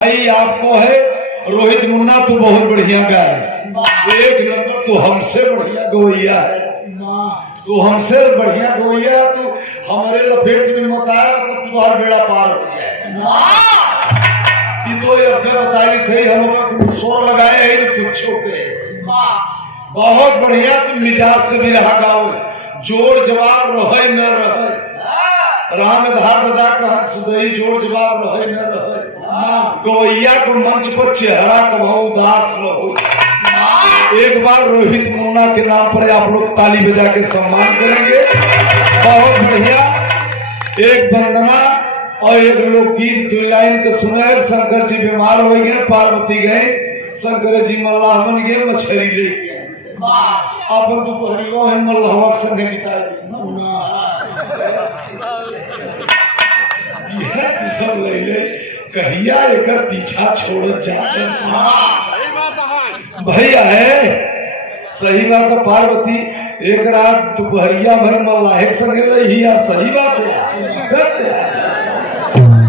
भाई आपको है रोहित मुन्ना तो बहुत बढ़िया गाय, एक नंबर तो हमसे बढ़िया गवैया है, तो हमसे बढ़िया गवैया तो हमारे लपेट में मत आया तो तुम्हारा बेड़ा पार हो जाए। कि तो ये बताई थे हम शोर लगाए हैं कुछ पे बहुत बढ़िया, तुम मिजाज से भी रहा गाओ, जोड़ जवाब रहे न रहे, राम धार दादा कहा सुदई जोड़ जवाब रहे न रहे, गवैया को मंच पर चेहरा कभाऊ उदास न हो। एक बार रोहित मुन्ना के नाम पर आप लोग ताली बजा के सम्मान करेंगे। बहुत बढ़िया, एक वंदना और एक लोकगीत दो लाइन के सुने। शंकर जी बीमार हो गए, पार्वती गए, शंकर जी मल्लाह बन गए, मछली लेके अपन दोपहरियों है मल्लाह संग बिताए। तू सब ले ले कहिया एकर पीछा छोड़ जाते भैया है, सही बात है। पार्वती एक रात दोपहरिया भर मल्लाहे संग रही यार, सही बात है।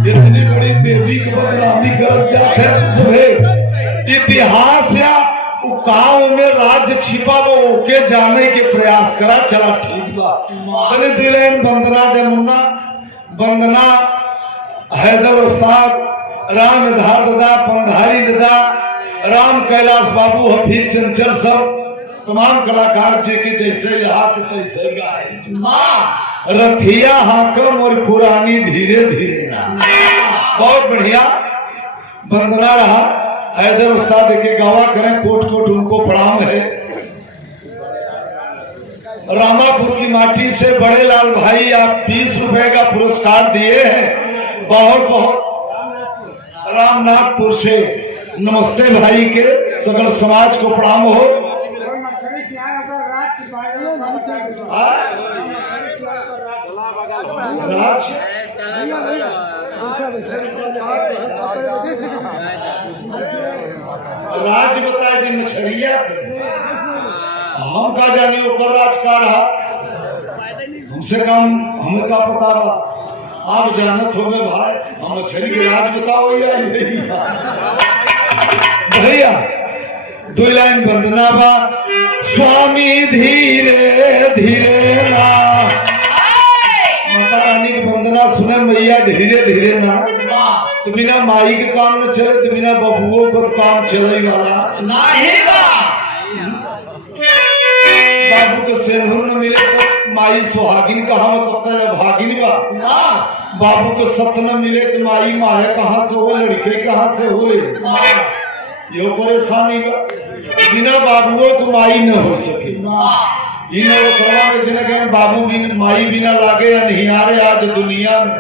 इतनी बड़ी देवी की बदनामी कर जाते हैं। इतिहास या गांव में राज्य छिपा वो ओके जाने के प्रयास करा, चला ठीक बा। वंदना दे मुन्ना, वंदना हैदर उस्ताद, राम धार दादा, पंधारी दादा, राम कैलाश बाबू, हफीज चंचल, सब तमाम कलाकार जी के जैसे हाथ तैसे गाए। रथिया हाकम और पुरानी धीरे धीरे ना, बहुत बढ़िया वंदना रहा। हैदर उस्ताद के गवा करें, कोट कोट उनको प्रणाम है। रामापुर की माटी से बड़े लाल भाई आप 20 रुपए का पुरस्कार दिए हैं, बहुत बहुत। रामनाथपुर से नमस्ते भाई के सकल समाज को प्रणाम हो। राज बताए दिन मछरिया हम का जाने ओकर राजकार हमसे कम हमें का पता बा, आप जानत हो भाई, हम मछली के राज बताओ भैया। दो लाइन वंदना बा, स्वामी धीरे धीरे ना, माता रानी की वंदना सुने मैया धीरे धीरे ना, तो बिना माई के काम न चले, तो बिना बबुओं को तो काम चले वाला नहीं बा। बाबू के सिंदूर न मिले तो माई सुहागिन कहा मतलब भागिन बा, बाबू को सत्य न मिले तो माई माया कहाँ से हो, लड़के कहाँ से हो, ये परेशानी बा। बिना बाबुओं को माई न हो सके, बाबू बिना माई बिना लागे अनहियारे आज दुनिया में।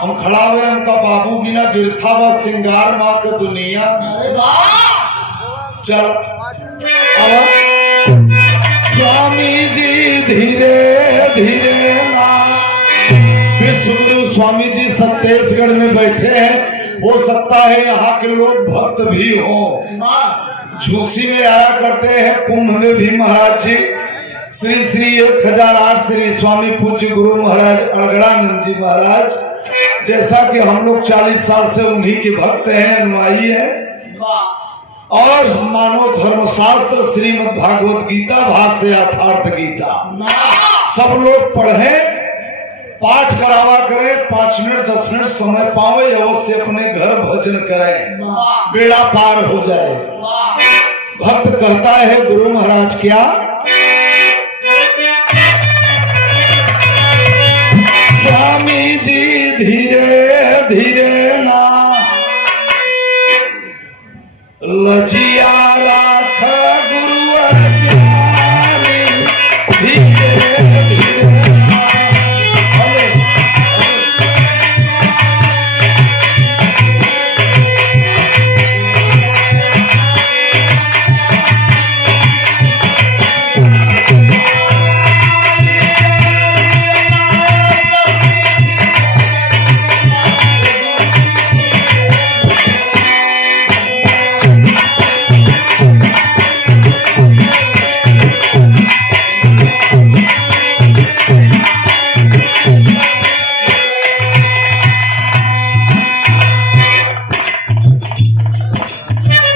हम खड़ा हुए हमका बाबू बिना बिरथा बा सिंगार माँ का दुनिया। चल स्वामी जी धीरे धीरे ना, विश्व गुरु स्वामी जी छत्तीसगढ़ में बैठे हैं, हो सकता है यहाँ के लोग भक्त भी हो। झूसी में आया करते हैं, कुंभ में भी महाराज जी श्री श्री 1008 श्री स्वामी पूज्य गुरु महाराज अड़गड़ानंद जी महाराज, जैसा कि हम लोग 40 साल से उन्हीं के भक्त हैं, अनुयायी हैं। और मानो धर्मशास्त्र श्रीमद् भागवत गीता भाष्य यथार्थ गीता सब लोग पढ़े, पाठ करावा करें, 5 मिनट 10 मिनट समय पावे, अवश्य अपने घर भजन करें, बेड़ा पार हो जाए। भक्त कहता है गुरु महाराज क्या, स्वामी जी धीरे धीरे ना, लजिया राख गुरुवर प्यारी, धीरे धीरे ना।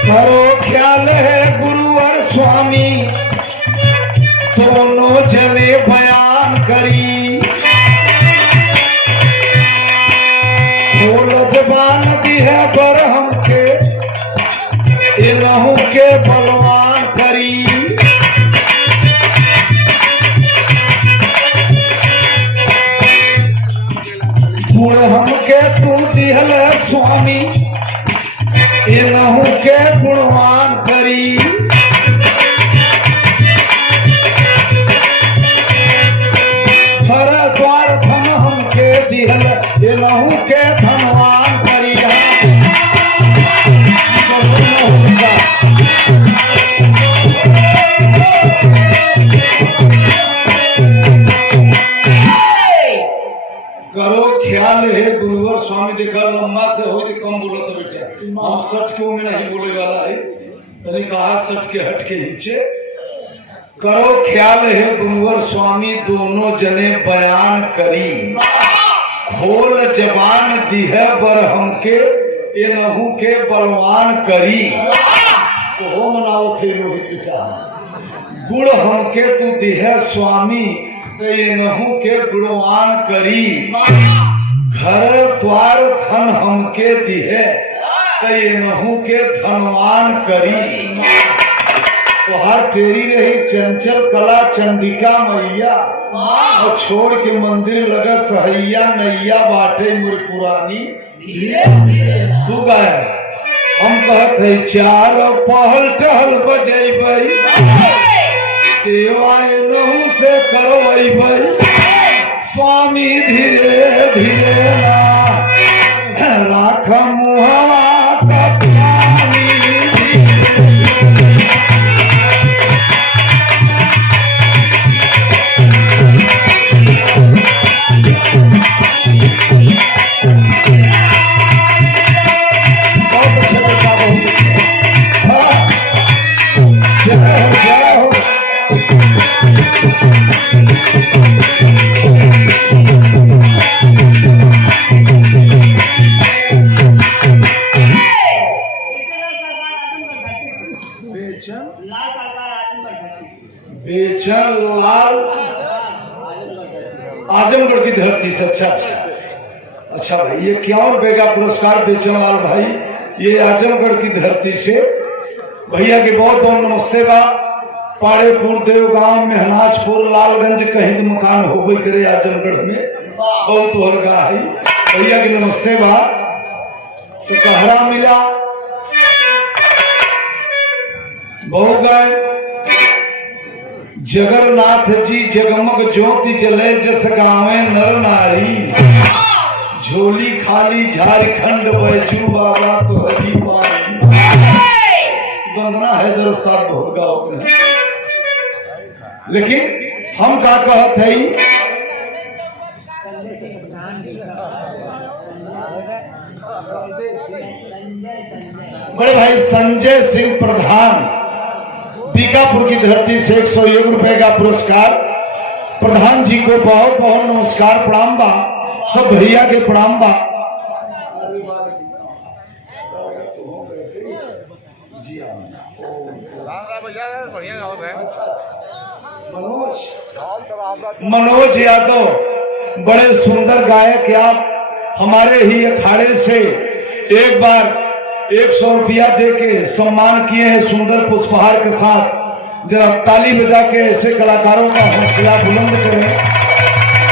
करो ख्याल है गुरु और स्वामी दोनों जने बयान करी, खोल जबान दी है पर हमके इनहू के बलवान करी। गुण हमके तू दिहल स्वामी इनहू के गुणवान करी। हर द्वार धन हमके दिहल इनहू के धनवान करी। करो ख्याल है गुरुवर स्वामी। देखा लंबा से हो तो कम बोलो तो बेटा हम सच के में नहीं बोले वाला है, तनी कहा सच के हट के नीचे। करो ख्याल है गुरुवर स्वामी दोनों जने बयान करी, खोल जबान दी है बर हमके इनहू के बलवान करी। तो हो मनाओ थे रोहित बेचारा गुण हमके तू दी है स्वामी इनहू के गुणवान करी। घर द्वार धन हमके दी है इनहू के धनवान करी। तो हर टेरी रही चंचल कला चंडिका मैया और छोड़ के मंदिर लगा सहैया नैया बाटे मुर पुरानी धीरे धीरे तू गाय। हम कहत है चार पहल टहल बजेबै सेवा इनहू से करवैबै स्वामी धीरे धीरे ना राख मुहवा का पानी। बहुत अच्छा बेटा बहुत जय हो। बेचन लाल आजमगढ़ की धरती से। अच्छा भाई ये क्या और बेगा पुरस्कार बेचन लाल भाई ये आजमगढ़ की धरती से। भैया के बहुत बहुत नमस्ते बा। पाड़ेपुर देवगांव मेहनाजपुर लालगंज कहीं मकान हो गई तेरे आजमगढ़ में बहुत वर्गा है। भैया के नमस्ते बा। तो कहरा मिला बहु गाय जगन्नाथ जी जगमग ज्योति जले जस गावे नर नारी। झोली खाली झारखंड बैजू बाबा तो हरी पारी। वंदना हैदर उस्ताद बहुत गाओ लेकिन हम का कहत है बड़े भाई संजय सिंह प्रधान बीकापुर की धरती से 101 रुपए का पुरस्कार। प्रधान जी को बहुत बहुत नमस्कार प्रणाम बा। सब भैया के प्रणाम बा। मनोज यादव बड़े सुंदर गायक आप हमारे ही अखाड़े से एक बार 100 रुपया दे के सम्मान किए हैं सुंदर पुष्पहार के साथ। जरा ताली बजा के ऐसे कलाकारों का हौसला बुलंद करें।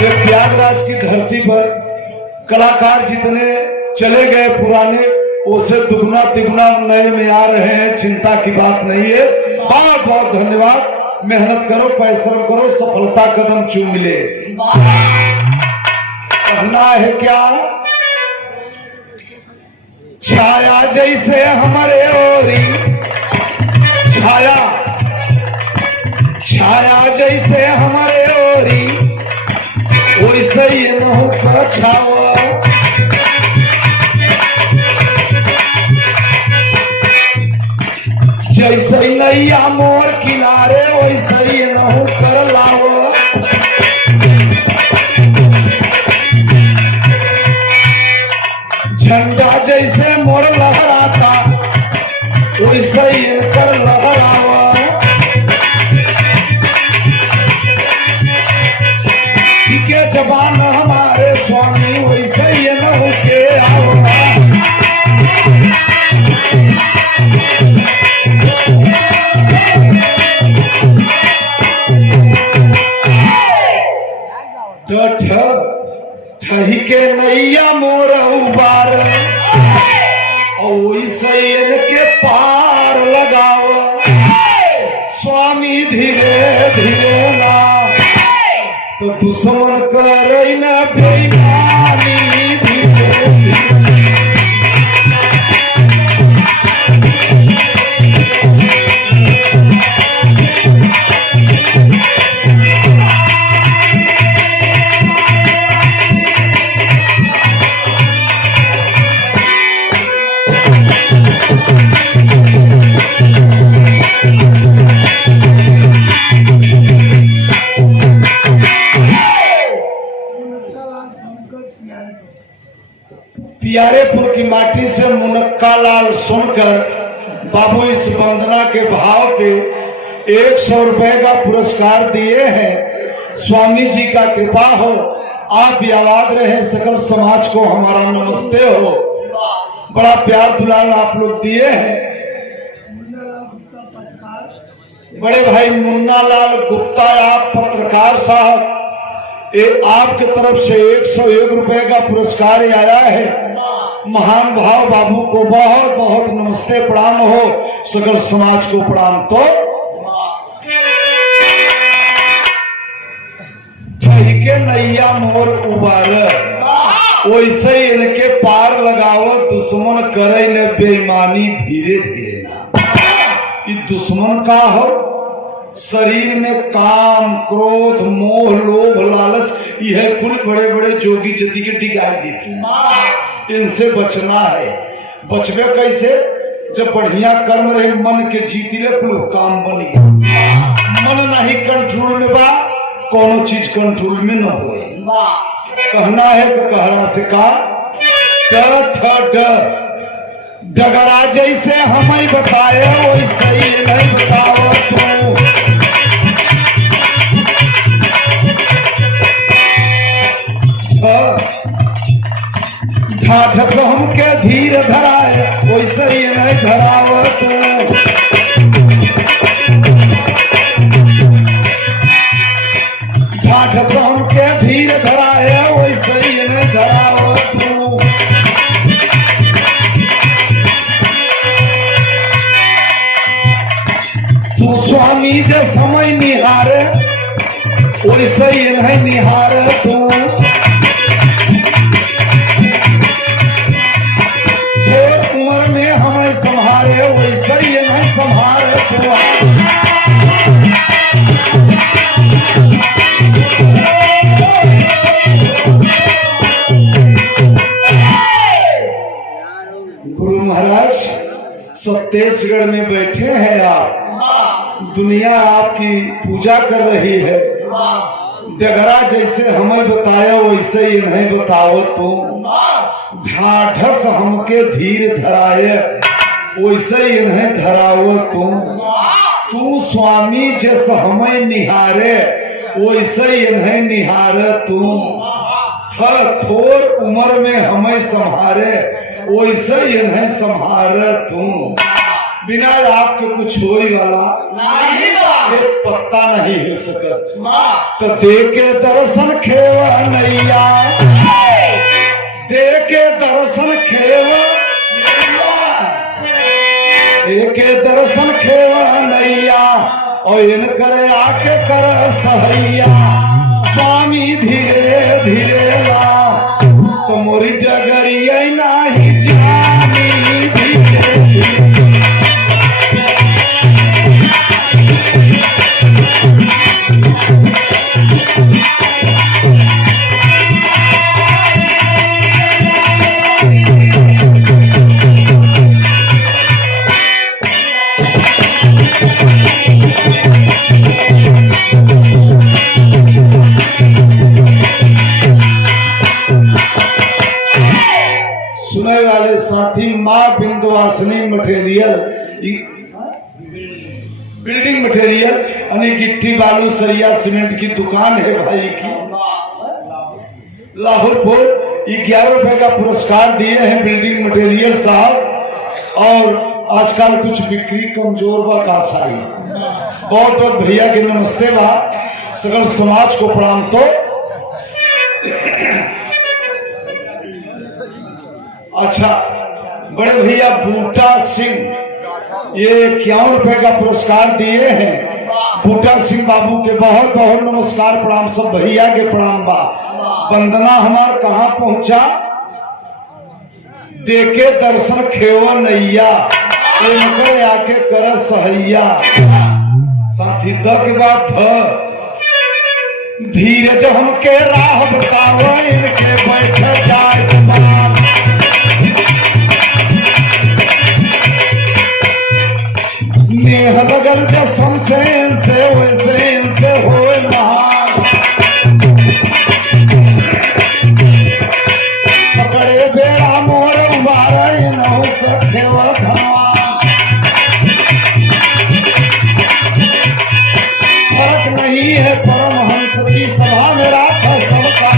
ये प्रयागराज की धरती पर कलाकार जितने चले गए पुराने उसे दुगुना तिगुना नए में आ रहे हैं, चिंता की बात नहीं है। बहुत बहुत धन्यवाद। मेहनत करो परिश्रम करो सफलता कदम चूम ले। कहना है क्या छाया जैसे हमारे ओरी छाया छाया जैसे हमारे ओरी वैसे ही नहु का छावा। जैसे नैया मोर किनारे वैसे ही नहु कर लाओ। झंडा जैसे मोर लहराता वैसे वैसे इनके पार लगाव स्वामी धीरे धीरे ना, तो दुश्मन करे न बेईमानी धीरे धीरे। पियारेपुर की माटी से मुनक्का लाल सुनकर बाबू इस वंदना के भाव पे 100 रुपए का पुरस्कार दिए हैं। स्वामी जी का कृपा हो, आप याद रहे, सकल समाज को हमारा नमस्ते हो। बड़ा प्यार दुलार आप लोग दिए हैं। बड़े भाई मुन्ना लाल गुप्ता आप पत्रकार साहब, आपके तरफ से 101 रुपए का पुरस्कार आया है। महान भाव बाबू को बहुत बहुत नमस्ते प्रणाम हो, सकल समाज को प्रणाम। तो के नैया मोर उबार वैसे इनके पार लगाओ, दुश्मन करे न बेईमानी धीरे धीरे ना। ये दुश्मन का हो, शरीर में काम क्रोध मोह लोभ लालच, यह कुल बड़े बड़े जोगी जति के डिगाई देती, इनसे बचना है। बचबे कैसे? जब बढ़िया कर्म रहे, मन के जीती ले कुल काम बन गया। मन नहीं कंट्रोल में बा, कोनो चीज कंट्रोल में न हो। कहना है तो कहरा से का डगरा जैसे हमें बताए वैसे ही नहीं बताओ तू। ढाठ से हमके धीर धराए वैसे ही नहीं धराव तू। ढाठ से हमके धीर धराए वैसे ही नहीं धराव तू। तू स्वामी जे समय निहारे वैसे ही नहीं निहार तू। उम्र में हमें संभारे वैसे ही नहीं संभार तू। गुरु महाराज छत्तीसगढ़ में बैठे हैं आप, दुनिया आपकी पूजा कर रही है। डगरा जैसे हमें बताया वैसे ही नहीं बताओ तो। ढाढ़स हमके धीर धराए वैसे ही नहीं धराओ तुम। तू स्वामी जैसे हमें निहारे वैसे ही नहीं निहार तुम। थोर उम्र में हमें संहारे वैसे ही नहीं संहार तुम। बिना आपके कुछ होई वाला एक पत्ता नहीं हिल सकत। तो दे के दर्शन खेवा नैया, दे के दर्शन खेवा, दे के दर्शन खेवा नैया, और इन करे आके कर सहैया। स्वामी धीरे धीरे ला, तो मोरी डगरिया नहीं जानी धीरे धीरे। सुने वाले साथी, माँ बिंदवासिनी मटेरियल, बिल्डिंग मटेरियल यानी गिट्टी बालू सरिया सीमेंट की दुकान है भाई की, लाहौरपुर। 11 रुपए का पुरस्कार दिए हैं बिल्डिंग मटेरियल साहब। और आजकल कुछ बिक्री कमजोर बा का साई, बहुत बहुत भैया के नमस्ते बा, सकल समाज को प्रणाम। तो अच्छा, बड़े भैया बूटा सिंह ये 51 रुपए का पुरस्कार दिए हैं। बूटा सिंह बाबू के बहुत बहुत नमस्कार प्रणाम, सब भैया के प्रणाम बा। वंदना हमार कहाँ पहुंचा, देखे दर्शन खेव नैया इनको आके कर सहैया। साथी द के बाद धीरज हमके राह बताओ इनके बैठ जाए तुम्हार। नेह लगल जसम से इनसे वैसे इनसे होए महान। पकड़े बेड़ा मोर उबारा इनहु से खेवा धनवान। फर्क नहीं है परमहंस की सभा में राखा सबका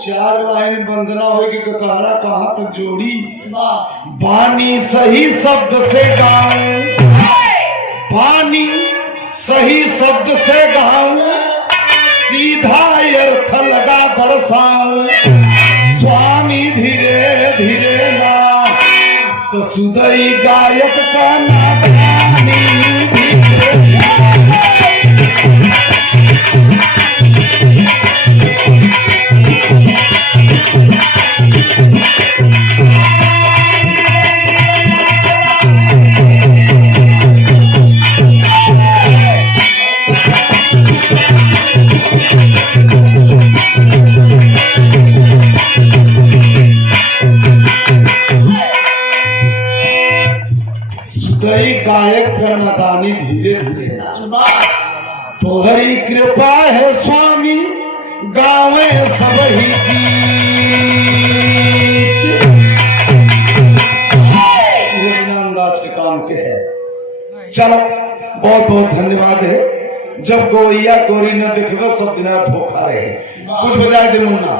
चार लाइन वंदना होगी ककारा कहाँ तक जोड़ी। बानी सही शब्द से गाऊं, बानी सही शब्द से गाऊं, सीधा अर्थ लगा बरसाऊं। स्वामी धीरे धीरे ना तो सुदई गायक का नादानी धीरे। सुदई गायक का नादानी धीरे धीरे। तोहरी कृपा है स्वामी गावे सब ही की। अंदाज के काम के है। चलो बहुत बहुत धन्यवाद है। जब गोइया गोरी न दिखबे सब दिन धोखा रहे। कुछ बजाए दे मुन्ना।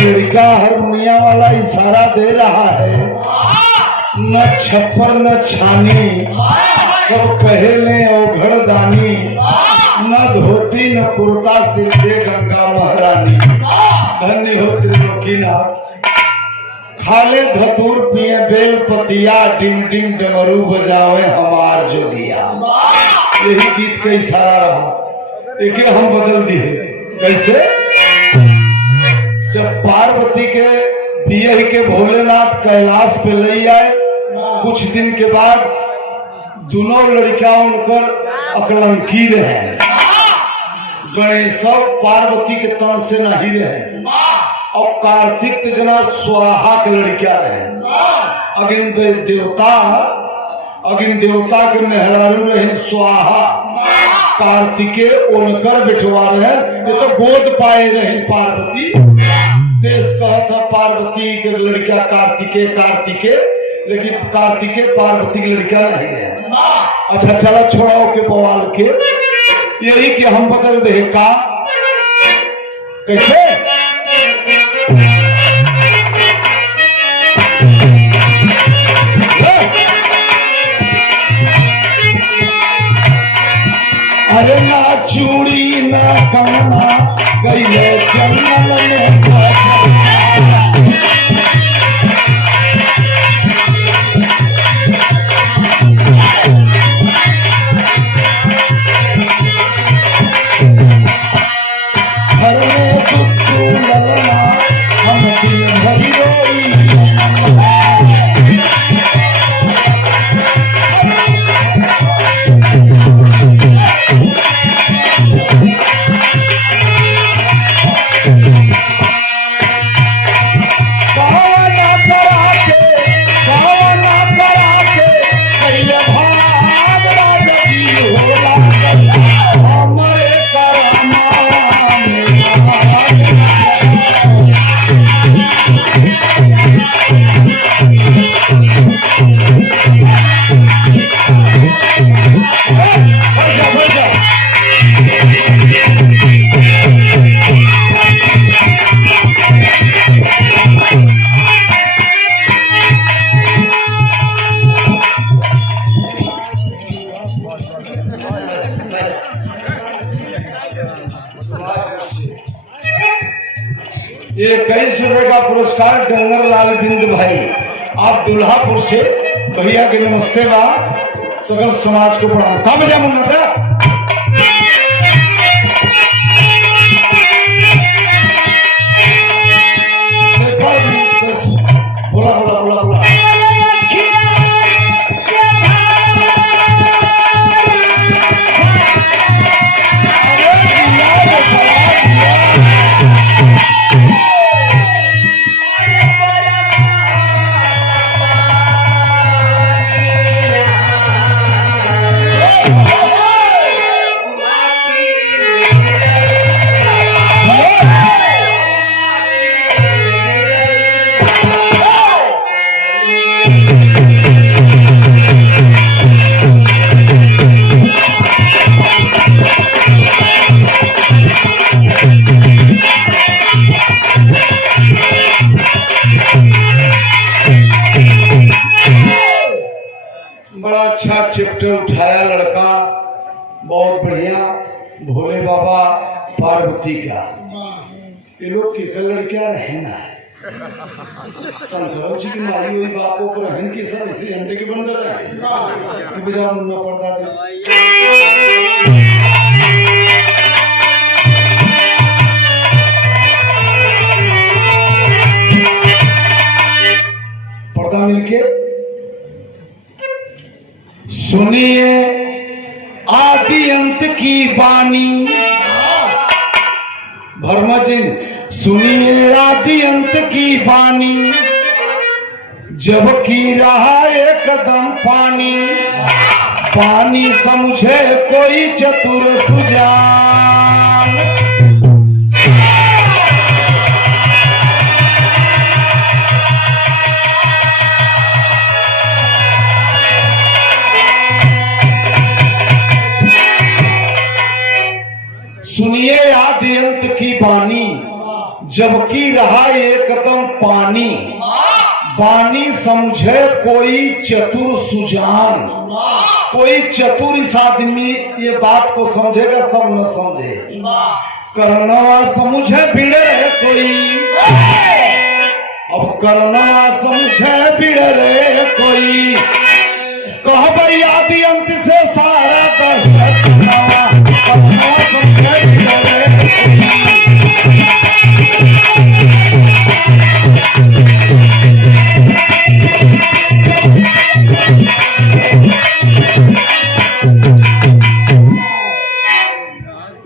लड़का हारमोनिया वाला इशारा दे रहा है। न छप्पर न छानी सब पहले औघड़दानी। न धोती न कुर्ता सिर पे गंगा महारानी। धन्य हो त्रिलोकीनाथ। खाले धतूर पिए बेल पतिया टिंग टिंग डमरू बजावे हमार जोगिया। यही गीत का इशारा रहा। एक हम बदल दिए कैसे। जब पार्वती के बियह के भोलेनाथ कैलाश पे ले आए, कुछ दिन के बाद दोनों लड़कियां उनकर अकलंकी रहे। गणेश पार्वती के तन से नहीं रहे और कार्तिक जना स्वाहा के लड़कियां रहे। अगिन देवता के मेहरारू रहे स्वाहा। कार्तिके उनकर बिठवा रहे। ये तो गोद पाए रहे पार्वती। देश कहा था पार्वती के लड़कियां कार्तिके लेकिन कार्तिके पार्वती की लड़कियां नहीं है। अच्छा चला छोड़ाओ के बवाल के। यही कि हम बदल दे का कैसे। अरे ना चूड़ी ना कंगना गईले जंगल में घर में कुत्तू ललना हम दिन भरी रोई। 21 का पुरस्कार डोंगर लाल बिंद भाई, आप दुल्हापुर से, भैया के नमस्ते बा, सकल समाज को प्रणाम। कहाँ बजा मुन्ना था? बोला बोला बोला बोला चैप्टर उठाया लड़का, बहुत बढ़िया। भोले बाबा पार्वती का, ये लोग केकल लड़कियां रहना है। शंकर जी की मारी हुई बापों पर रहन की सब इसे अंडे के बन रहे हैं। बेचारा मुन्ना पड़ता पर्दा मिलके सुनिए आदि अंत की बानी, भरमजिन सुनिए आदि अंत की बानी, जब की रहा एकदम पानी, पानी समझे कोई चतुर सुजान। सुनिए आदि अंत की बानी, जबकि रहा एकदम पानी, बानी समझे कोई चतुर सुजान। कोई चतुर इस आदमी ये बात को समझेगा, सब न समझे। करना समझे बिड़े कोई, अब करना समझे बिड़े कोई, कह भाई आदि अंत से सारा दस्तक करना समझे बिड़े कोई।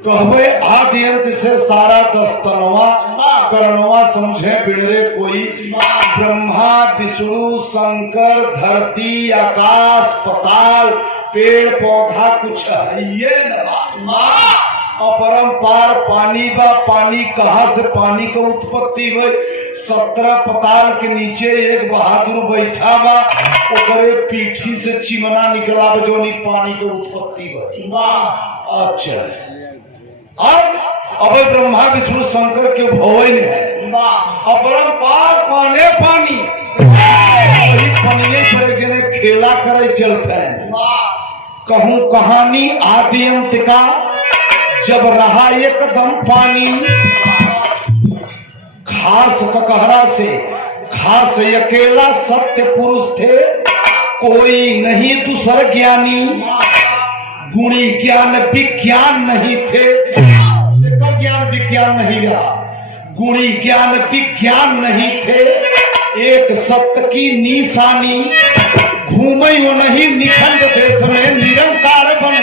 कहवे आदि अंत से सारा दस्तनवा, करनवा समझे बिड़रे कोई। ब्रह्मा विष्णु शंकर धरती आकाश पताल पेड़ पौधा कुछ है ये न, अपरंपार पानी बा। पानी कहाँ से पानी का उत्पत्ति हुई? 17 पताल के नीचे एक बहादुर बैठा बा, ओकरे पीठी से चिमना निकला बा, जो पानी का उत्पत्ति हुई। अच्छा अब ब्रह्मा विष्णु शंकर के भवन है, अपरंपार पाने पानी, वही पनिये पर जने खेला करे चलते हैं। कहूं कहानी आदि अंत का, जब रहा एकदम पानी, खास ककहरा से खास अकेला सत्य पुरुष थे, कोई नहीं दूसर ज्ञानी। गुणी ज्ञान विज्ञान नहीं थे, ज्ञान विज्ञान नहीं रहा, गुणी ज्ञान विज्ञान नहीं थे। एक सत्य की निशानी, घूमे वो नहीं निखंड देश में निरंकार बन।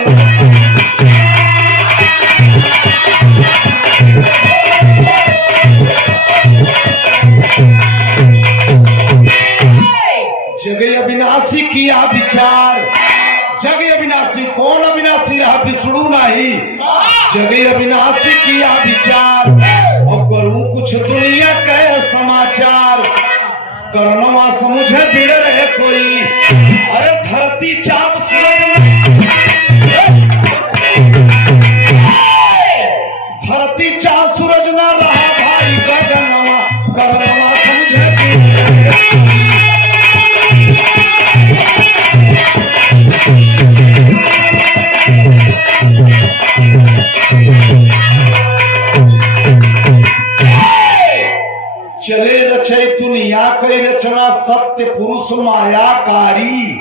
जगह अविनाशी किया विचार, जगह अविनाशी कौन अविनाशी रहा? विष्णु नहीं, जगह अविनाशी किया विचार, और करूं कुछ दुनिया के समाचार, करनवा समझे बिड़ रहे कोई। अरे धरती चाँद धरती चाँद सूरज न रहा भाई, गगनवा करनवा समझे बिड़ रहे। रचना सत्य पुरुष मायाकारी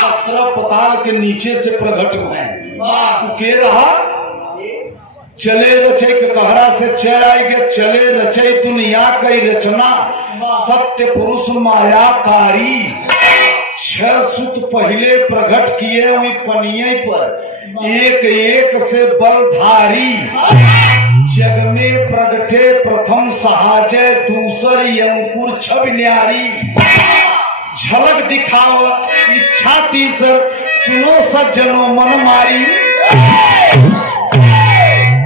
17 पताल के नीचे से प्रकट हुए। के रहा चले रचे कहरा से चल आई के चले रचे दुनिया कई रचना सत्य पुरुष मायाकारी 6 सुत पहले प्रकट किए हुई पनिये पर एक एक से बलधारी जग में प्रगटे प्रथम सहाजय दूसरी अंकुर छब न्यारी झलक दिखाव इच्छा तीसर सुनो सज्जनों मन मारी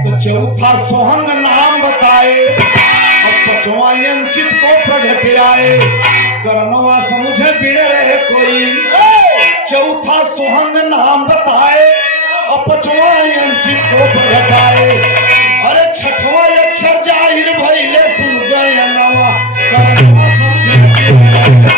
तो चौथा सोहंग नाम बताए और 5वां अंचित को प्रगटे आए करनवा समझे बिड़ रहे कोई चौथा सोहंग नाम बताए और 5वां अंचित को प्रगटाए अरे 6वां अक्षर जाहिर भइले सुन गए नवा करनवा समझे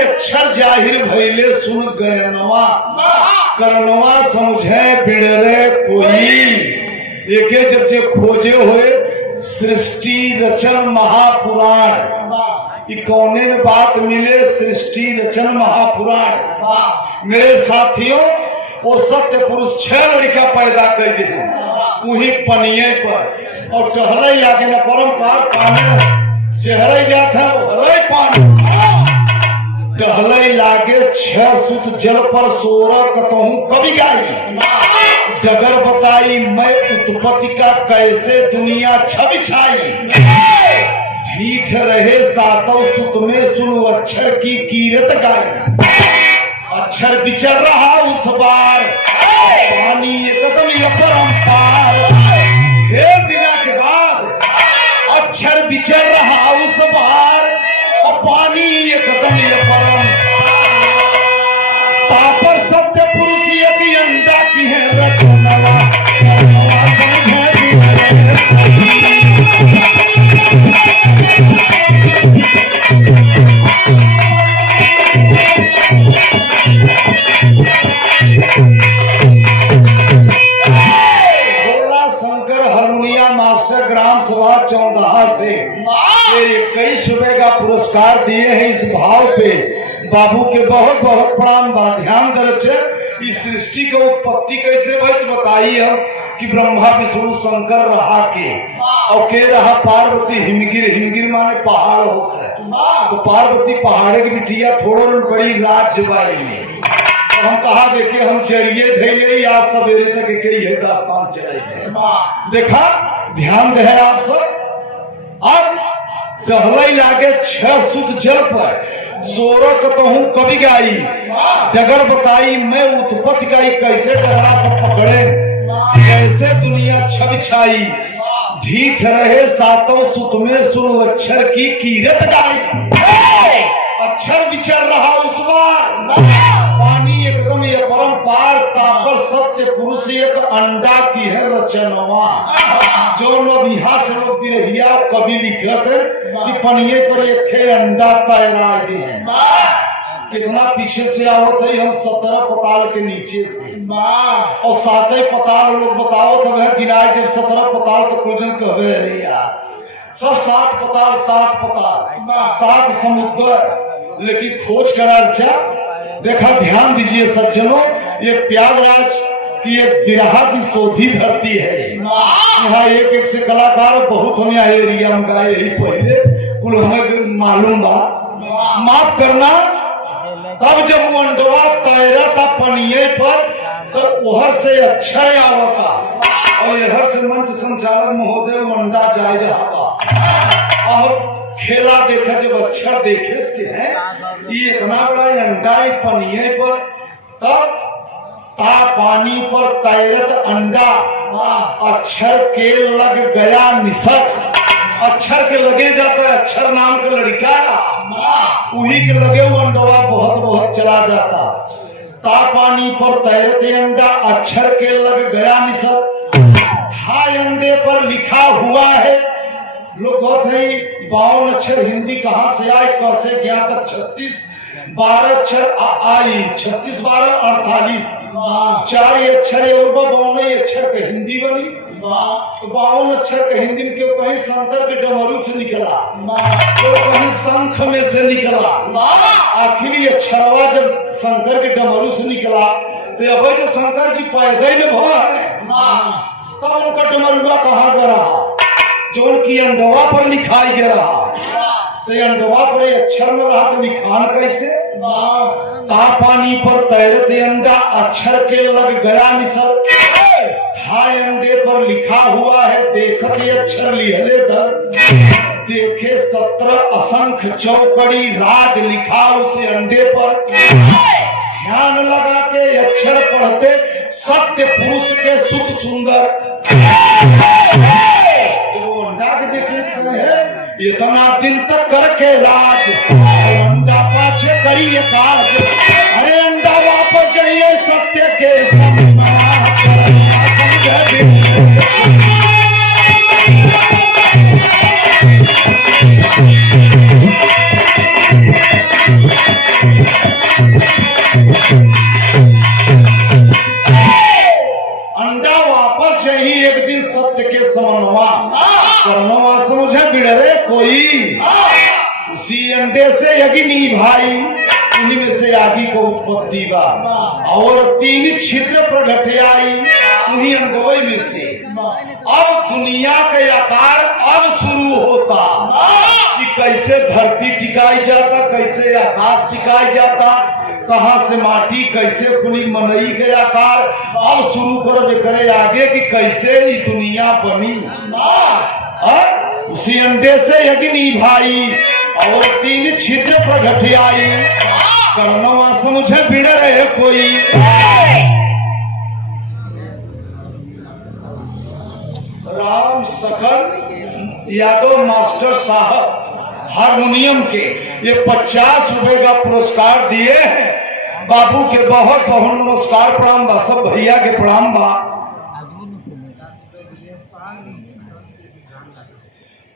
अक्षर जाहिर भइले सुन गए नवा करनवा समझे बिड़रे कोई एके जब जे खोजे हुए सृष्टि रचन महापुराण कौने में बात मिले सृष्टि रचन महापुराण मेरे साथियों वो सत्य पुरुष 6 लड़का पैदा कर दे वही पनिये पर और टहले आगे न परम्पार पाने चेहरे जाता है पानी टहले लागे 6 सुत जल पर 16 कतहूं कभी गाई डगर बताई मैं उत्पत्ति का कैसे दुनिया छवि छाई ढीठ रहे 7 सुत में सुन अक्षर की कीरत गाई अक्षर विचर रहा उस बार पानी एकदम अपरंपार ढेर दिना के बाद अक्षर विचर रहा उस बार और पानी एकदम अपरम तापर सत्य पुरुष यदि अंडा की है रचनवा समझे ग्राम सभा चौंदहा से 21 रुपए का पुरस्कार दिए हैं इस भाव पे बाबू के बहुत बहुत प्रणाम ध्यान दर्शक इस सृष्टि की उत्पत्ति कैसे भाई बताइए हम कि ब्रह्मा विष्णु शंकर रहा के और के रहा पार्वती हिमगिर हिमगिर माने पहाड़ होता है तो पार्वती पहाड़े की बिटिया थोड़ा बड़ी राज्य बाई में हम कहा देखे हम चढ़िए धैले आज सवेरे तक ये दास्तान चलाइए देखा ध्यान दे आप सब अब टहले लागे 6 सुत जल पर 16 कतहूं कभी गाई डगर बताई मैं उत्पत्ति गाई कैसे डगरा सब पकड़े कैसे दुनिया छवि छाई ढीठ रहे 7 सुत में सुन अक्षर की कीरत गाई अक्षर विचर रहा उस बार पानी एकदम ये परम्पार तापर सत्य पुरुष एक अंडा की है रचनवा जो लोग यहाँ से लोग बिरहिया कभी लिखत है कि पनिये पर एक खे अंडा तैरा दिए कितना पीछे से आवत है हम 17 पताल के नीचे से और 7 पताल लोग बताओ तो वह गिनाए जब 17 पताल तो कोई जन कहे अरे यार सब 7 पताल 7 समुद्र लेकिन खोज करा अच्छा देखा ध्यान दीजिए सज्जनों ये प्रयागराज की एक बिरहा की शोधी धरती है यहाँ एक एक से कलाकार बहुत हम यहाँ एरिया में गाए ही पहले कुल हमें मालूम बा माफ करना तब जब वो अंडवा तैरा था पनिये पर तो उहर से अक्षर आवता और यहर से मंच संचालक महोदय वो अंडा जाए रहा था और खेला देखा जब अक्षर देखे इसके है ये इतना बड़ा अंडा पनिये पर तब ता पानी पर तैरत अंडा अक्षर के लग गया निसर अक्षर के लगे जाता है अक्षर नाम का लड़का उही के लगे वो अंडवा बहुत बहुत चला जाता ता पानी पर तैरते अंडा अक्षर के लग गया निसर था अंडे पर लिखा हुआ है लोग कहते हैं 52 अक्षर हिंदी कहाँ से आए, क से ज्ञा तक 36, 12 अक्षर आई, 36 12 48, 4 अक्षर और 52 अक्षर के हिंदी बनी। तो 52 अक्षर के हिंदी में क्यों कहीं शंकर के डमरू से निकला, क्यों कहीं शंख में से निकला। आखिरी अक्षरवा जब शंकर के डमरू से निकला तो अब तो शंकर जी पैदा ही भवा है, तब उनका डमरुआ कहाँ गया, जो उनकी अंडवा पर लिखाई गया रहा। तो अंडवा पर अक्षर में रहा तो लिखान कैसे, पानी पर तैरते अंडा अक्षर के लग गया मिसर, था अंडे पर लिखा हुआ है देखते अक्षर लिहले धर, देखे 17 असंख्य चौकड़ी राज लिखा उसे अंडे पर, ध्यान लगा के अक्षर पढ़ते सत्य पुरुष के सुख सुंदर। जब वो अंडा के देखे इतना दिन तक करके राज, अंडा पाछे करिए काज, अरे अंडा वापस जाइए सत्य के समझ। अंडा वापस यही एक दिन सत्य के समन्वा करनवा समझे बिड़रे कोई, उसी अंडे से अग्नि भाई, उन्हीं में से आदि को उत्पत्ति बा, और 3 छिद्र प्रगट आई उन्हीं अंडवई में से। अब दुनिया के आकार अब शुरू होता कि कैसे धरती टिकाई जाता, कैसे आकाश टिकाई जाता, कहां से माटी कैसे खुली मनई के आकार अब शुरू कर करे आगे कि कैसे ये दुनिया बनी। उसी अंडे से अग्नि भाई और 3 छिद्र प्रगट आई, करनवा समझे बिड़ रहे कोई। राम सकल यादव मास्टर साहब हारमोनियम के ये 50 रुपए का पुरस्कार दिए हैं। बाबू के बहुत बहुत नमस्कार प्रणाम बा, सब भैया के प्रणाम बा।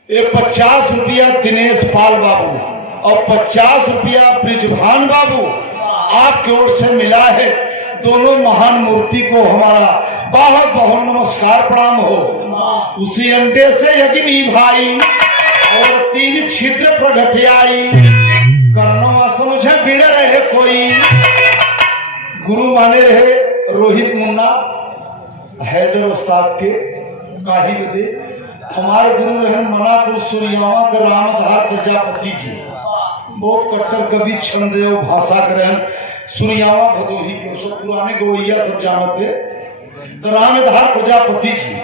ये 50 रुपया दिनेश पाल बाबू और 50 रुपया ब्रिजभान बाबू आपकी ओर से मिला है। दोनों महान मूर्ति को हमारा बहुत बहुत नमस्कार प्रणाम हो। उसी अंडे से अग्नि भाई और 3 छिद्र प्रगट आई, करनवा समझे बिड़ रहे कोई। गुरु माने रहे रोहित मुन्ना हैदर उस्ताद के काही बदे, हमारे गुरु रहे मनापुर सूर्यमामा के रामधार प्रजापति जी, बहुत कट्टर कवि छंदेव भाषा ग्रहण सूर्यमामा भदोही के सब पुराने गवैया सब जानते। तो रामधार प्रजापति जी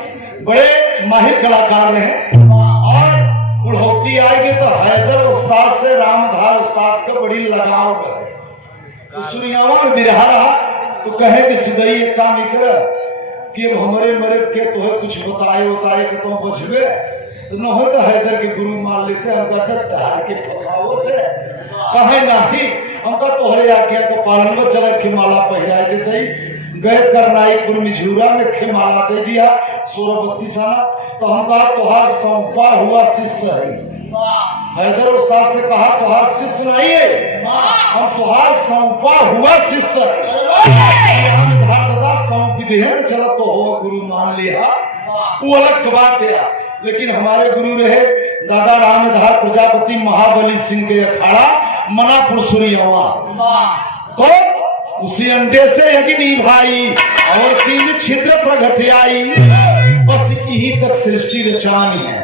बड़े माहिर कलाकार रहे, और बुढ़ौती आएगी तो हैदर उस्ताद से रामधार उस्ताद का बड़ी लगाव रहे। तो सूर्यमामा में बिरहा रहा तो कहे कि सुदई एक काम कर कि अब हमारे मरे के तो कुछ बताए तो बचबे तो न हो तो हैदर के गुरु मान लेते, हम कहते तहार के फसाओ थे कहे नहीं, हमका तोहरे आज्ञा को पालन में चला खिमाला पहरा देते गए करनाईपुर मिझूरा में खिमाला दे दिया 1632 आना। तो हम कहा तोहार सौंपा हुआ शिष्य है। हैदर उस्ताद से कहा तोहार शिष्य नहीं है, हम तोहार सौंपा हुआ शिष्य सौंप दे चला तो हो गुरु मान लिया, वो अलग बात है। लेकिन हमारे गुरु रहे दादा रामधार प्रजापति महाबली सिंह के अखाड़ा मनापुर सूर्यमामा। तो उसी अंडे से अग्नि भाई और 3 छिद्र प्रगट आई, बस यही तक सृष्टि रचानी है।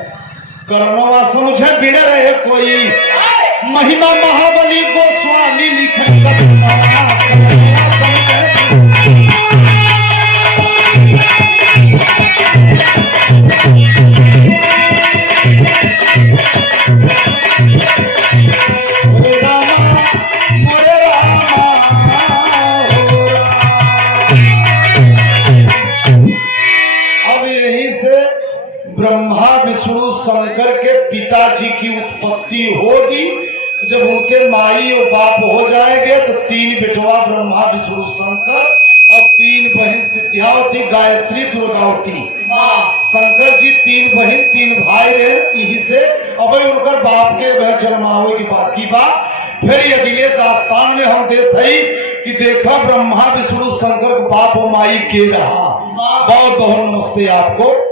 करनवा समझे बिड़ रहे कोई, महिमा महाबली गोस्वामी लिखे ब्रह्मा विष्णु शंकर के पिताजी की उत्पत्ति होगी। जब उनके माई और बाप हो जाएंगे तो 3 बेटवा ब्रह्मा विष्णु शंकर और 3 बहन सिद्ध्यावती गायत्री दुर्गावती। शंकर जी 3 बहन 3 भाई रहे, यही से जन्मावे की बाकी बा। फिर अगले दास्तान में हम देते ही कि देखा ब्रह्मा विष्णु शंकर बाप माई के रहा। बहुत बहुत नमस्ते आपको।